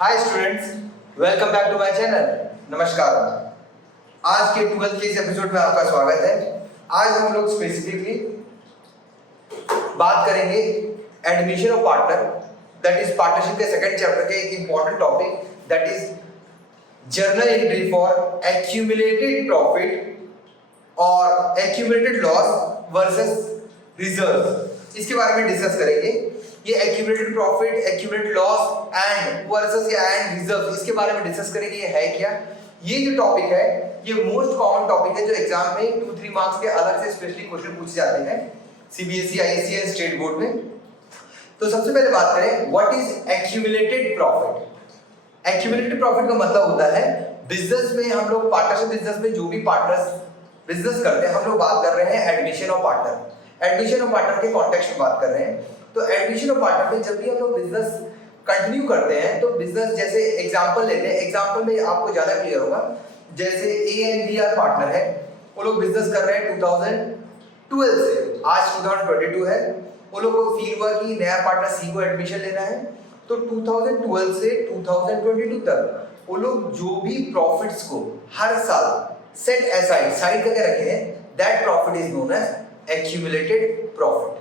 Hi students, welcome back to my channel. नमस्कार। आज के 12th के इस एपिसोड में आपका स्वागत है। आज हम लोग स्पेसिफिकली बात करेंगे admission of partner, that is partnership के सेकंड चैप्टर के एक important topic, that is journal entry for accumulated profit और एक्यूमुलेटेड लॉस वर्सेस रिजर्व। इसके बारे में डिस्कस करेंगे। ये accumulated profit, accumulated loss and versus या एंड रिजर्व, इसके बारे में डिस्कस करेंगे। ये है क्या? ये जो टॉपिक है ये मोस्ट कॉमन टॉपिक है जो एग्जाम में 2-3 मार्क्स के अलग से स्पेशली क्वेश्चन पूछे जाते हैं CBSE, ISC and state board में। तो सबसे पहले बात करें what is accumulated profit. Accumulated profit का मतलब होता है बिजनेस में हम लोग पार्टनरशिप बिजनेस में जो भी पार्टनर्स बिजनेस करते हैं, हम लोग बात कर रहे हैं admission of partner. Admission of partner के कॉन्टेक्स्ट में बात कर रहे हैं। तो एडमिशन ऑफ पार्टनर में जब भी हम लोग बिजनेस कंटिन्यू करते हैं तो बिजनेस, जैसे एग्जांपल लेते हैं, एग्जांपल में आपको ज्यादा क्लियर होगा। जैसे A and B are partner है, वो लोग बिजनेस कर रहे हैं 2012 से, आज 2022 है। वो लोग को फील हुआ कि नया पार्टनर सी को एडमिशन लेना है, तो 2012 से 2022 तक वो लोग जो भी प्रॉफिट्स को हर साल सेट असाइड साइड करके रखे हैं, that profit is known as accumulated profit.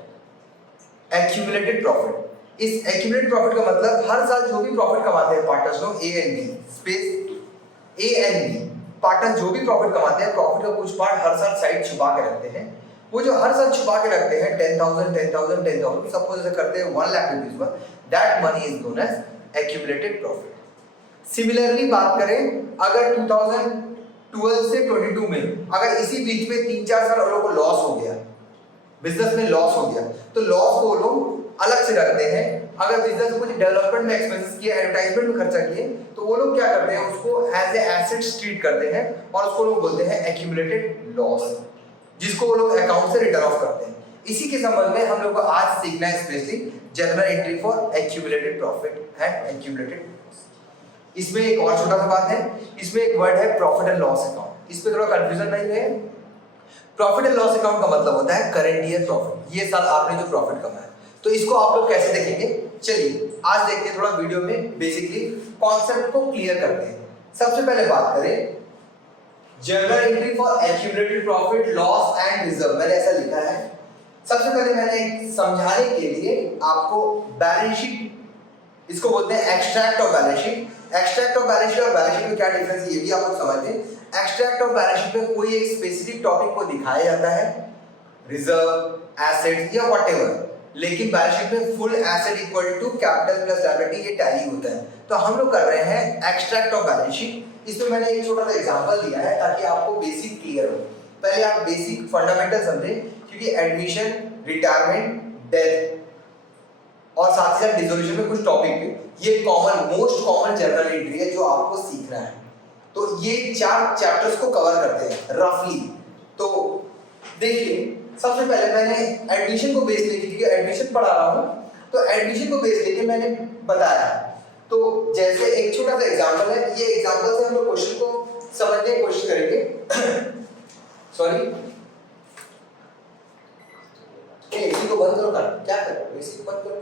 Accumulated profit, इस एक्यूमुलेटेड प्रॉफिट का मतलब हर साल जो भी प्रॉफिट कमाते हैं पार्टनर्स लोग A and B, space A and B partner जो भी प्रॉफिट कमाते हैं, प्रॉफिट का कुछ पार्ट हर साल साइड छुपा के रखते हैं। वो जो हर साल छुपा के रखते हैं 10,000 सपोज ऐसे करते हैं 1 लाख रुपीस पर, that money is known as accumulated profit. Similarly बात करें, अगर 2012 से 22 में अगर इसी बीच में 3-4 साल लोगों को लॉस हो गया, बिजनेस में लॉस हो गया, तो लॉस को लोग अलग से रखते हैं। अगर बिजनेस कुछ डेवलपमेंट में एक्सपेंसेस किए, एडवर्टाइजमेंट में खर्चा किए, तो वो लोग क्या करते हैं, उसको एज ए एसेट्स ट्रीट करते हैं और उसको लोग बोलते हैं एक्यूमुलेटेड लॉस, जिसको वो लोग अकाउंट से रिटर्न ऑफ करते हैं। इसी के संबंध में हम लोग को आज सीखना है specially journal entry for accumulated profit and accumulated loss. इसमें एक और छोटा सा बात है, इसमें एक वर्ड है प्रॉफिट एंड लॉस अकाउंट। इस पे थोड़ा कंफ्यूजन नहीं है। प्रॉफिट एंड लॉस अकाउंट का मतलब होता है करंट ईयर प्रॉफिट, ये साल आपने जो प्रॉफिट कमाया। तो इसको आप लोग कैसे देखेंगे, चलिए आज देखते हैं। थोड़ा वीडियो में बेसिकली कॉन्सेप्ट को क्लियर करते हैं। सबसे पहले बात करें journal entry for accumulated profit, loss and reserve, मैंने ऐसा लिखा है। सबसे पहले मैंने समझाने के लिए आपको बैलेंस शीट, इसको बोलते हैं extract of balance sheet. Extract of balance sheet और बैलेंस शीट में क्या डिफरेंस है ये भी आप लोग समझते हैं। एक्सट्रैक्ट ऑफ बैलेंस शीट में कोई एक स्पेसिफिक टॉपिक को दिखाया जाता है, रिजर्व, एसेट्स या व्हाटएवर, लेकिन बैलेंस शीट में full asset equal to capital plus liability ये टैली होता है। तो हम लोग कर रहे हैं एक्सट्रैक्ट ऑफ बैलेंस शीट। इसमें मैंने एक छोटा सा एग्जांपल दिया है ताकि आपको बेसिक क्लियर हो। पहले आप बेसिक फंडामेंटल समझें, क्योंकि एडमिशन, रिटायरमेंट, डेथ और साथ ही साथ डिसोल्यूशन में कुछ टॉपिक भी, ये common most common journal entry है जो आपको सीखना है। तो ये 4 चैप्टर्स को कवर करते हैं रफली। तो देखिए, सबसे पहले मैंने एडमिशन को बेस लेके, क्योंकि एडमिशन पढ़ा रहा हूं, तो एडमिशन को बेस लेके मैंने बताया। तो जैसे एक छोटा सा एग्जांपल है, ये एग्जांपल से हम लोग क्वेश्चन को समझने की कोशिश करेंगे। सॉरी, इसी को बंद करो ना, क्या कर रहे हो, इसी को बंद करो।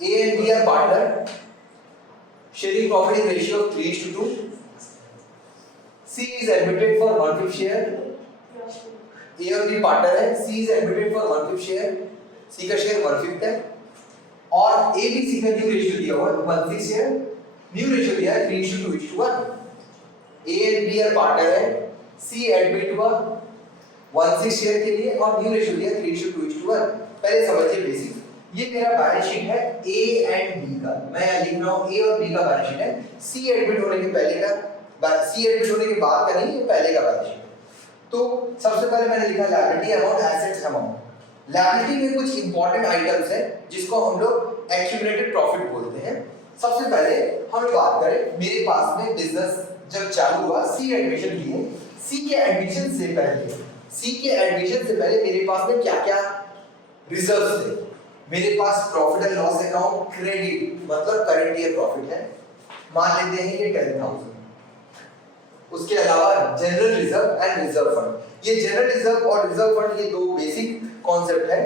A and B are partner, sharing profit in ratio of 3:2। C is admitted for 1/5 share. A और B पार्टनर है, C is admitted for 1/5 share. C का शेयर 1/5 है और A B C का न्यू रेशियो दिया हुआ है 1/6 शेयर, न्यू रेशियो दिया है 3:2:1। A and B are partner है, C एडमिट हुआ 1/6 शेयर के लिए और न्यू रेशियो दिया 3:2:1। पहले समझिए बेसिक, ये मेरा बैलेंस शीट है A एंड B का। मैं यहां लिख रहा हूं A और B का बैलेंस शीट है। C एडमिट होने के पहले का, सी एडमिट होने के बाद का नहीं, ये पहले का बैलेंस शीट। तो सबसे पहले मैंने लिखा liability amount, assets amount. Liability में कुछ इंपॉर्टेंट आइटम्स हैं जिसको हम लोग एक्यूमुलेटेड प्रॉफिट बोलते हैं। सबसे पहले हम लोग बात करें, मेरे पास में बिजनेस जब चालू हुआ, सी एडमिशन लिए, सी के एडमिशन से पहले मेरे पास में क्या-क्या रिजर्व्स थे। मेरे पास profit and loss account credit, मतलब करंट ईयर प्रॉफिट है, मान लेते हैं ये 10,000। उसके अलावा general reserve and reserve fund. ये जनरल रिजर्व और रिजर्व फंड ये दो बेसिक कॉन्सेप्ट है।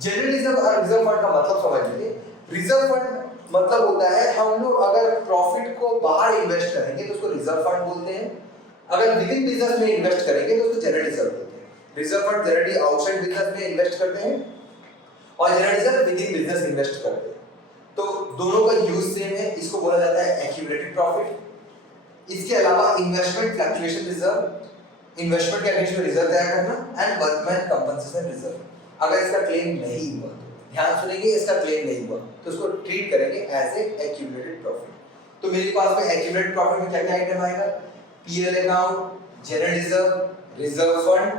जनरल रिजर्व और रिजर्व फंड का मतलब समझ लीजिए। रिजर्व फंड मतलब होता है हम लोग अगर प्रॉफिट को बाहर इन्वेस्ट करेंगे तो उसको रिजर्व फंड बोलते हैं, अगर विद इन बिजनेस में इन्वेस्ट करेंगे तो उसको जनरल रिजर्व बोलते हैं। Reserve fund generally outside business में इन्वेस्ट करते हैं और general reserve with in business invest करते हैं। तो दोनों का यूज सेम है, इसको बोला जाता है एक्यूमुलेटेड प्रॉफिट। इसके अलावा इन्वेस्टमेंट फ्लक्चुएशन रिजर्व, इन्वेस्टमेंट के अगेंस्ट में रिजर्व तैयार करना, एंड वर्कमैन कंपनसेशन रिजर्व। अगर इसका क्लेम नहीं हुआ, ध्यान सुनेंगे, इसका क्लेम नहीं हुआ तो उसको ट्रीट करेंगे एज ए एक्यूमुलेटेड प्रॉफिट। तो मेरे पास में एक्यूमुलेटेड प्रॉफिट में क्या क्या आइटम आएगा? PL account, general reserve, reserve fund,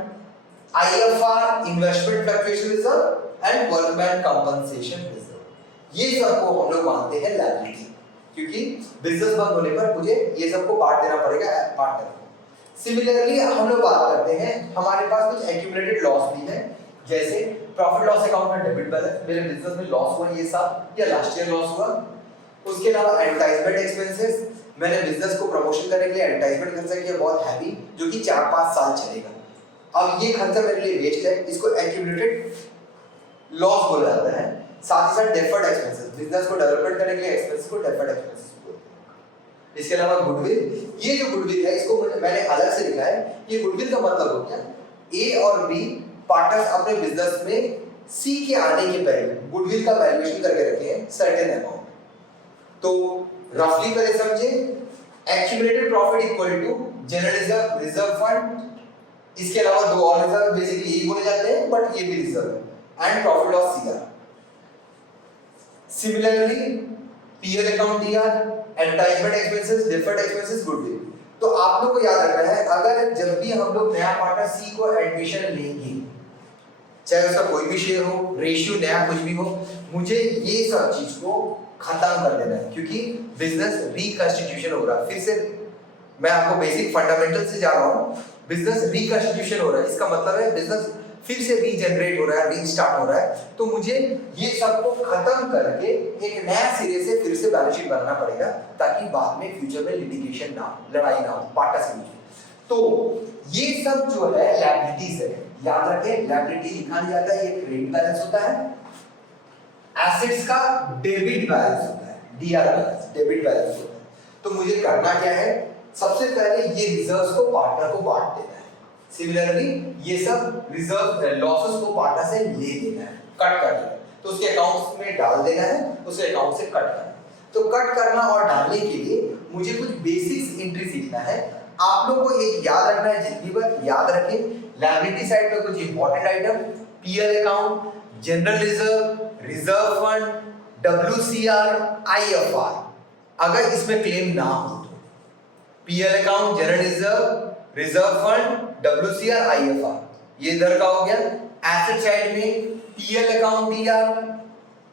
IFR investment fluctuation reserve and workman compensation reserve. ये सबको हम लोग मानते हैं लायबिलिटी, क्योंकि बिजनेस बंद होने पर मुझे ये सबको पार्ट देना पड़ेगा पार्टनर को। सिमिलरली हम लोग बात करते हैं, हमारे पास कुछ एक्यूमुलेटेड लॉस भी है, जैसे प्रॉफिट लॉस अकाउंट में डेबिट बैलेंस, मेरे बिजनेस में लॉस हुआ ये साल या लास्ट ईयर लॉस हुआ। उसके अलावा एडवर्टाइजमेंट एक्सपेंसेस, मैंने बिजनेस को प्रमोशन करने के लिए एडवर्टाइजमेंट खर्चा किया बहुत हैवी, जो कि 4-5 साल चलेगा। अब ये खर्चा मेरे लिए वेस्ट है, इसको एक्यूमुलेटेड लॉस बोला जाता है। साथ ही साथ डेफर्ड एक्सपेंसेस, बिजनेस को डेवलपमेंट करने के लिए एक्सपेंसेस को डेफर्ड एक्सपेंसेस बोलते हैं। इसके अलावा गुडविल, ये जो गुडविल है इसको मैंने अलग से लिखा है। ये गुडविल का मतलब हो गया ए और बी पार्टनर्स अपने बिजनेस में सी के आने के पहले गुडविल का वैल्यूएशन करके रखे हैं सर्टेन अमाउंट। तो रफली पहले समझे, accumulated profit equal to general reserve, reserve fund, इसके अलावा दो और रिजर्व बेसिकली यही बोले जाते हैं बट ये भी रिजर्व है, and profit loss CR. Similarly PL account दिया, advertisement expenses, deferred expenses, goodwill. तो आप लोगों को याद रखना है, अगर जब भी हम लोग नया पार्टनर सी को एडमिशन लेंगे, चाहे उसका कोई भी शेयर हो, रेशियो नया कुछ भी हो, मुझे ये सब चीज को खत्म कर देना है, क्योंकि बिजनेस रिकंस्टिट्यूशन हो रहा है। फिर से मैं आपको बेसिक फंडामेंटल से जा रहा हूँ, बिजनेस रिकंस्टिट्यूशन हो रहा है, इसका मतलब है बिजनेस फिर से रीजनरेट हो रहा है, रीस्टार्ट हो रहा है। तो मुझे ये सबको खत्म करके एक नया सिरे से फिर से बैलेंस शीट बनाना पड़ेगा, ताकि बाद में फ्यूचर में लिटिगेशन ना हो, लड़ाई ना हो पार्टनर्स के बीच। तो ये सब जो है लायबिलिटीज है, याद रखें, लायबिलिटी लिखा नहीं जाता है, ये क्रेडिट बैलेंस होता है। एसेट्स का डेबिट बैलेंस होता है, डीआर बैलेंस, डेबिट बैलेंस होता है। तो मुझे करना क्या है, सबसे पहले ये रिजर्व्स को पार्टनर को बांट देना है। सिमिलरली ये सब रिजर्व लॉसेस को पार्टनर से ले लेना है, कट कर देना है, तो उसके अकाउंट्स में डाल देना है, उसके अकाउंट से कट करना है। तो कट करना और डालने के लिए मुझे कुछ बेसिक्स एंट्री सीखना है। आप लोगों को एक याद रखना है, जितनी बार याद रखें, लायबिलिटी साइड में कुछ important item, PL account, general reserve, reserve fund, WCR, IFR. अगर इसमें क्लेम ना हो तो PL account, general reserve, reserve fund, WCR, IFR, ये इधर का हो गया। एसेट साइड में पीएल अकाउंट दिया,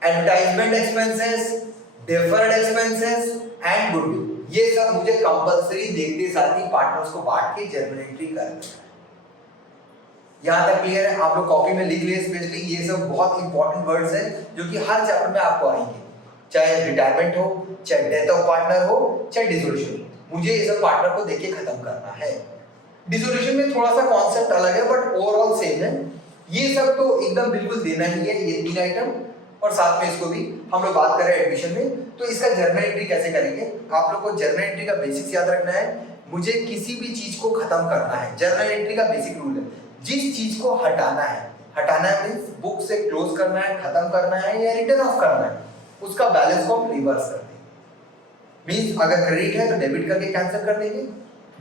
advertisement expenses, deferred expenses and goodwill, ये सब मुझे कंपलसरी देखते साथ ही पार्टनर्स को बांट के जर्नल एंट्री करना है। यहां तक क्लियर है? आप लोग कॉपी में लिख लिए, स्पेशली ये सब बहुत इंपॉर्टेंट वर्ड्स हैं जो कि हर चैप्टर में आपको आएंगे, चाहे रिटायरमेंट हो, चाहे डेथ ऑफ पार्टनर हो, चाहे डिसोल्यूशन हो, मुझे ये सब पार्टनर को देके खत्म करना है। डिसोल्यूशन में थोड़ा सा कॉन्सेप्ट अलग है बट ओवरऑल सेम है। ये सब तो एकदम बिल्कुल देना ही है, ये 3 आइटम, और साथ में इसको भी हम लोग बात कर रहे हैं एडमिशन में। तो इसका जर्नल एंट्री कैसे करेंगे, आप लोग को जर्नल एंट्री का बेसिक्स याद रखना है। मुझे किसी भी चीज को खत्म करना है, जर्नल एंट्री का बेसिक रूल है, जिस चीज को हटाना है, हटाना है मींस बुक से क्लोज करना है, खत्म करना है या रिटर्न ऑफ करना है, उसका बैलेंस को हम रिवर्स कर देंगे। मींस अगर क्रेडिट है तो डेबिट करके कैंसिल कर देंगे,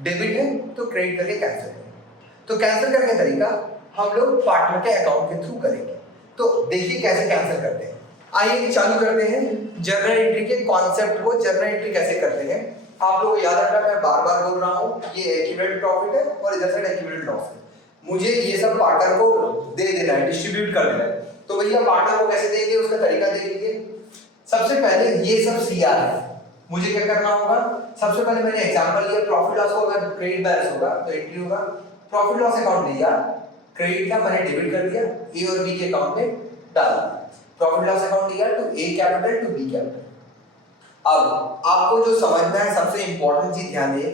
डेबिट है तो क्रेडिट करके कैंसिल करेंगे। तो कैंसिल करने का तरीका हम लोग पार्टनर के अकाउंट के थ्रू करेंगे। तो देखिए कैसे कैंसिल करते हैं। आइए चालू करते हैं जर्नल एंट्री के कॉन्सेप्ट को। जर्नल एंट्री कैसे करते हैं आप लोगों को याद रखना, मैं बार बार बोल रहा हूँ, ये एक्यूमुलेटेड प्रॉफिट है और इधर से एक्यूमुलेटेड लॉस है। मुझे ये सब पार्टनर को दे देना है, डिस्ट्रीब्यूट कर देना है। तो भैया पार्टनर को कैसे देंगे, उसका तरीका देख लीजिए। सबसे पहले ये सब सीआर है, मुझे क्या करना होगा, सबसे पहले मैंने एग्जांपल लिया, प्रॉफिट लॉस को अगर क्रेडिट बैलेंस होगा तो एंट्री होगा, प्रॉफिट लॉस अकाउंट दिया, क्रेडिट का मैंने डेबिट कर दिया, ए और बी के अकाउंट में डाल दिया। प्रॉफिट लॉस अकाउंट दिया to A capital to B capital. अब आपको जो समझना है, सबसे इंपॉर्टेंट चीज ध्यान दें,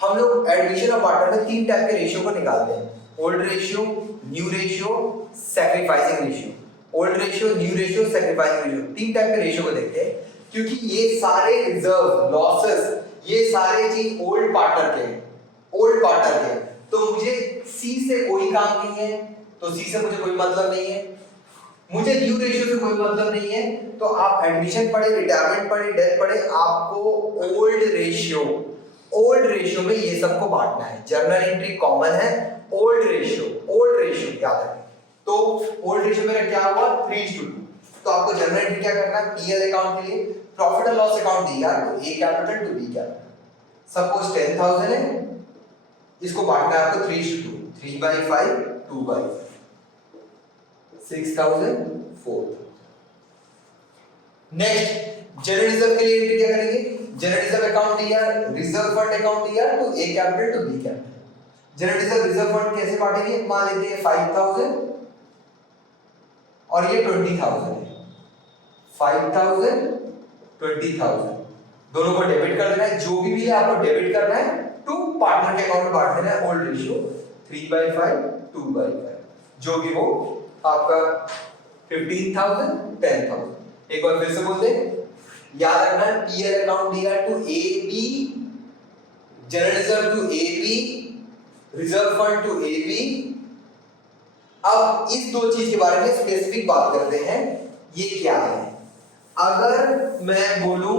हम लोग एडमिशन ऑफ पार्टनर में 3 टाइप के रेशियो को निकालते हैं, old ratio, new ratio, sacrificing ratio. Old ratio, new ratio, sacrificing ratio, 3 type के रेशियो को देखते हैं। क्योंकि ये सारे रिजर्व लॉसेस ये सारे चीज ओल्ड पार्टनर के, तो मुझे सी से कोई काम नहीं है, तो सी से मुझे कोई मतलब नहीं है, मुझे न्यू रेशियो से कोई मतलब नहीं है। तो आप एडमिशन पढ़े, रिटायरमेंट पढ़े, डेथ पढ़े, आपको ओल्ड रेशियो में ये सबको बांटना है। जर्नल एंट्री कॉमन है, ओल्ड रेशियो याद रखें। तो ओल्ड रेशियो मेरा क्या हुआ 3:2। तो आपको जर्नल एंट्री क्या करना है, पीएल अकाउंट के लिए प्रॉफिट एंड लॉस अकाउंट दिया तो A capital to B capital. Suppose 10,000 है, इसको बांटना है आपको 3:2, 3/5 2/5, 6,000 4,000। नेक्स्ट जनरल रिजर्व के लिए एंट्री क्या करेंगे, जनरल रिजर्व अकाउंट दिया, रिजर्व फंड अकाउंट दिया तो A capital to B capital. General reserve fund कैसे बांटेंगे, मान लेते हैं 5,000 और ये 20,000 है, 5,000 20,000 दोनों को डेबिट कर देना है। जो भी है आपको डेबिट करना है टू पार्टनर के अकाउंट में बांट देना है। ओल्ड रेशियो 3/5 2/5, जो भी हो आपका 15,000 10,000। एक बार फिर से बोल दे, याद रखना है पीएल अकाउंट दिया to A B, general reserve to A B, reserve fund to A B. अब इस दो चीज के बारे में स्पेसिफिक बात करते हैं, ये क्या है। अगर मैं बोलूं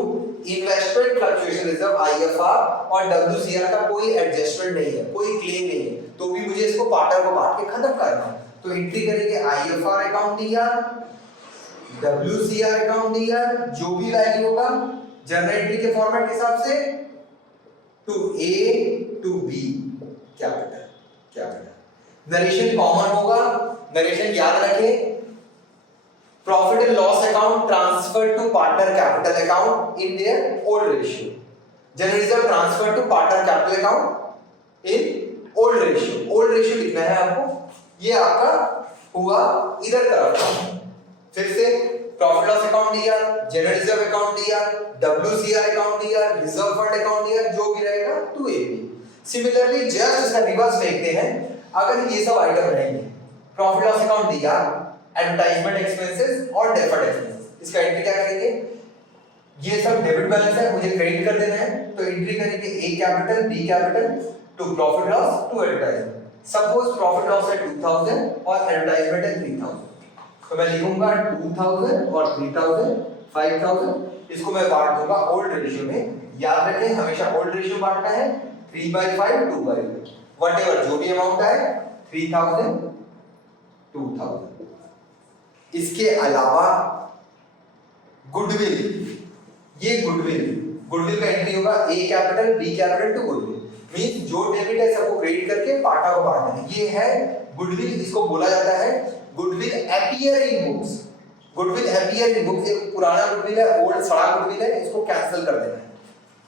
इन्वेस्टमेंट फ्लक्चुएशन रिजर्व आईएफआर और डब्ल्यूसीआर का कोई एडजस्टमेंट नहीं है, कोई क्लेम नहीं है, तो भी मुझे इसको पार्टनर को बांट के खत्म करना है। तो एंट्री करेंगे आईएफआर अकाउंट दिया, डब्ल्यूसीआर अकाउंट दिया, जो भी वैल्यू होगा जनरल एंट्री के फॉर्मेट के हिसाब से to A to B capital. Narration common होगा, नरेशन याद रखें, profit and loss account transfer to partner capital account in their old ratio, general reserve transfer to partner capital account in old ratio. Old ratio लिखना है आपको, ये आपका हुआ इधर तरफ। फिर से प्रॉफिट लॉस अकाउंट दिया, जनरल रिजर्व अकाउंट दिया, डब्ल्यूसीआर अकाउंट दिया, रिजर्व फंड अकाउंट दिया, जो भी रहेगा टू एबी। सिमिलरली जस्ट इसका रिवर्स देखते हैं, अगर ये सब आइटम रहेंगे, प्रॉफिट लॉस अकाउंट दिया, एडवर्टाइजमेंट एक्सपेंसेस और डेफर्ड एक्सपेंसेस, इसका एंट्री क्या करेंगे, ये सब डेबिट बैलेंस है, मुझे क्रेडिट कर देना है, तो एंट्री करेंगे A capital B capital to profit loss to advertisement. Suppose profit loss है 2,000 और एडवर्टाइजमेंट है 3,000, तो मैं लिखूंगा 2,000 और 3,000 5,000, इसको मैं बांट दूंगा ओल्ड रेशियो में। याद रखें हमेशा ओल्ड रेशियो बांटना है 3/5 2/5, व्हाटएवर जो भी अमाउंट आए 3,000 2,000। इसके अलावा गुडविल, ये गुडविल का एंट्री होगा A capital B capital to goodwill, means जो डेबिट है सबको क्रेडिट करके पार्टनर को बांट देना, ये है गुडविल। इसको बोला जाता है goodwill appear in books. Goodwill appear in books, एक पुराना गुडविल है, ओल्ड सड़ा गुडविल है, इसको कैंसिल कर देना है।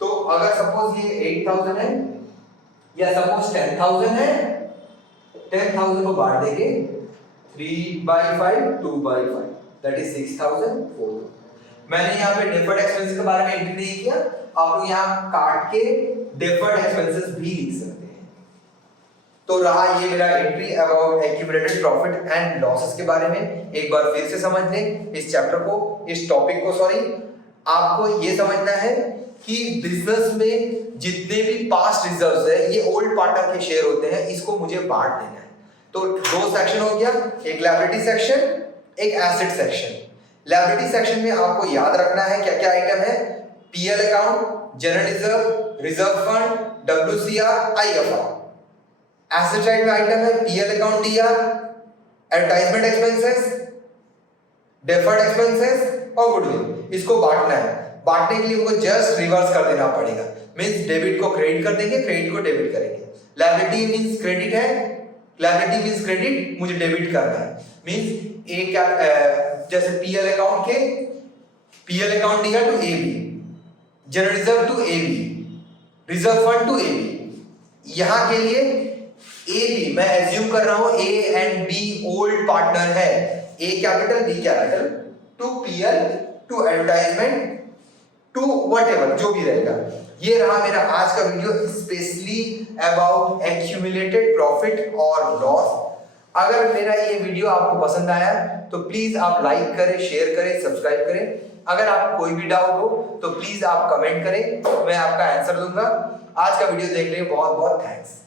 तो अगर सपोज ये 8,000 है या सपोज 10,000 है, 10,000 को बांट देंगे 3/5 2/5, दैट इज 6,000 4,000। मैंने यहाँ पे डेफर्ड एक्सपेंसेस के बारे में एंट्री नहीं किया, आप लोग यहाँ काट के डेफर्ड एक्सपेंसेस भी लिख सकते हैं। तो रहा ये मेरा entry about accumulated profit and losses के बारे में। एक बार फिर से समझ लें इस चैप्टर को, इस टॉपिक को, सॉरी। आपको ये समझना है कि बिजनेस में जितने भी पास्ट रिजर्व्स है ये ओल्ड पार्टनर के शेयर होते हैं, इसको मुझे बांट देना है। तो दो सेक्शन हो गया, एक लायबिलिटी सेक्शन, एक एसेट सेक्शन। लायबिलिटी सेक्शन में आपको याद रखना है क्या क्या आइटम है, PL account, general reserve, reserve fund, WCR, IFR. Asset side में आइटम है पीएल अकाउंट दिया, एडवर्टाइजमेंट एक्सपेंसेस, डेफर्ड एक्सपेंसेस और गुडविल। इसको बांटना है, बांटने के लिए उनको जस्ट रिवर्स कर देना पड़ेगा, मींस डेबिट को क्रेडिट कर देंगे, क्रेडिट को डेबिट करेंगे। लायबिलिटी मींस क्रेडिट है, लायबिलिटी मींस क्रेडिट, मुझे डेबिट करना है, मींस ए क्या जैसे पीएल अकाउंट के पीएल अकाउंट दिया to AB, general reserve to AB, reserve fund to AB. यहां के लिए एबी मैं एज्यूम कर रहा हूं A and B old partner है, A capital B capital to PL to advertisement to whatever जो भी रहेगा। ये रहा मेरा आज का video specially about accumulated profit और लॉस। अगर मेरा ये वीडियो आपको पसंद आया तो प्लीज आप लाइक करें, शेयर करें, सब्सक्राइब करें। अगर आपको कोई भी डाउट हो तो प्लीज आप कमेंट करें, मैं आपका आंसर दूंगा। आज का वीडियो देखने के लिए बहुत बहुत थैंक्स।